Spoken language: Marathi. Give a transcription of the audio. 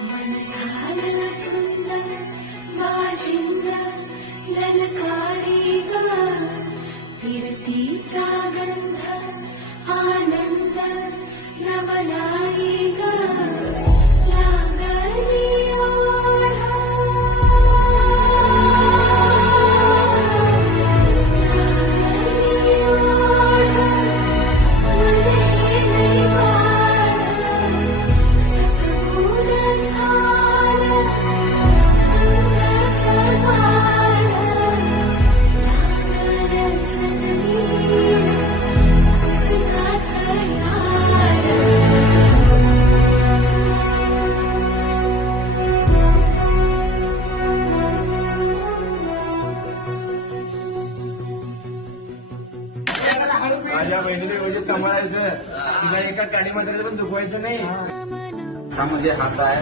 मन झालं धुंद बाजिंद ललकारी ग फिरतीचा गंध आनंद नवलाई ग लागली ओढा लागली ओढा मन हे वाळ सतगुण झालं संगाचं बाळ लागलं सजनी सजनाचं याड माझ्या बहिणीने म्हणजे सांभाळायचं तिला एका काडी मात्र पण दुखवायचं नाही. हा म्हणजे हात आहे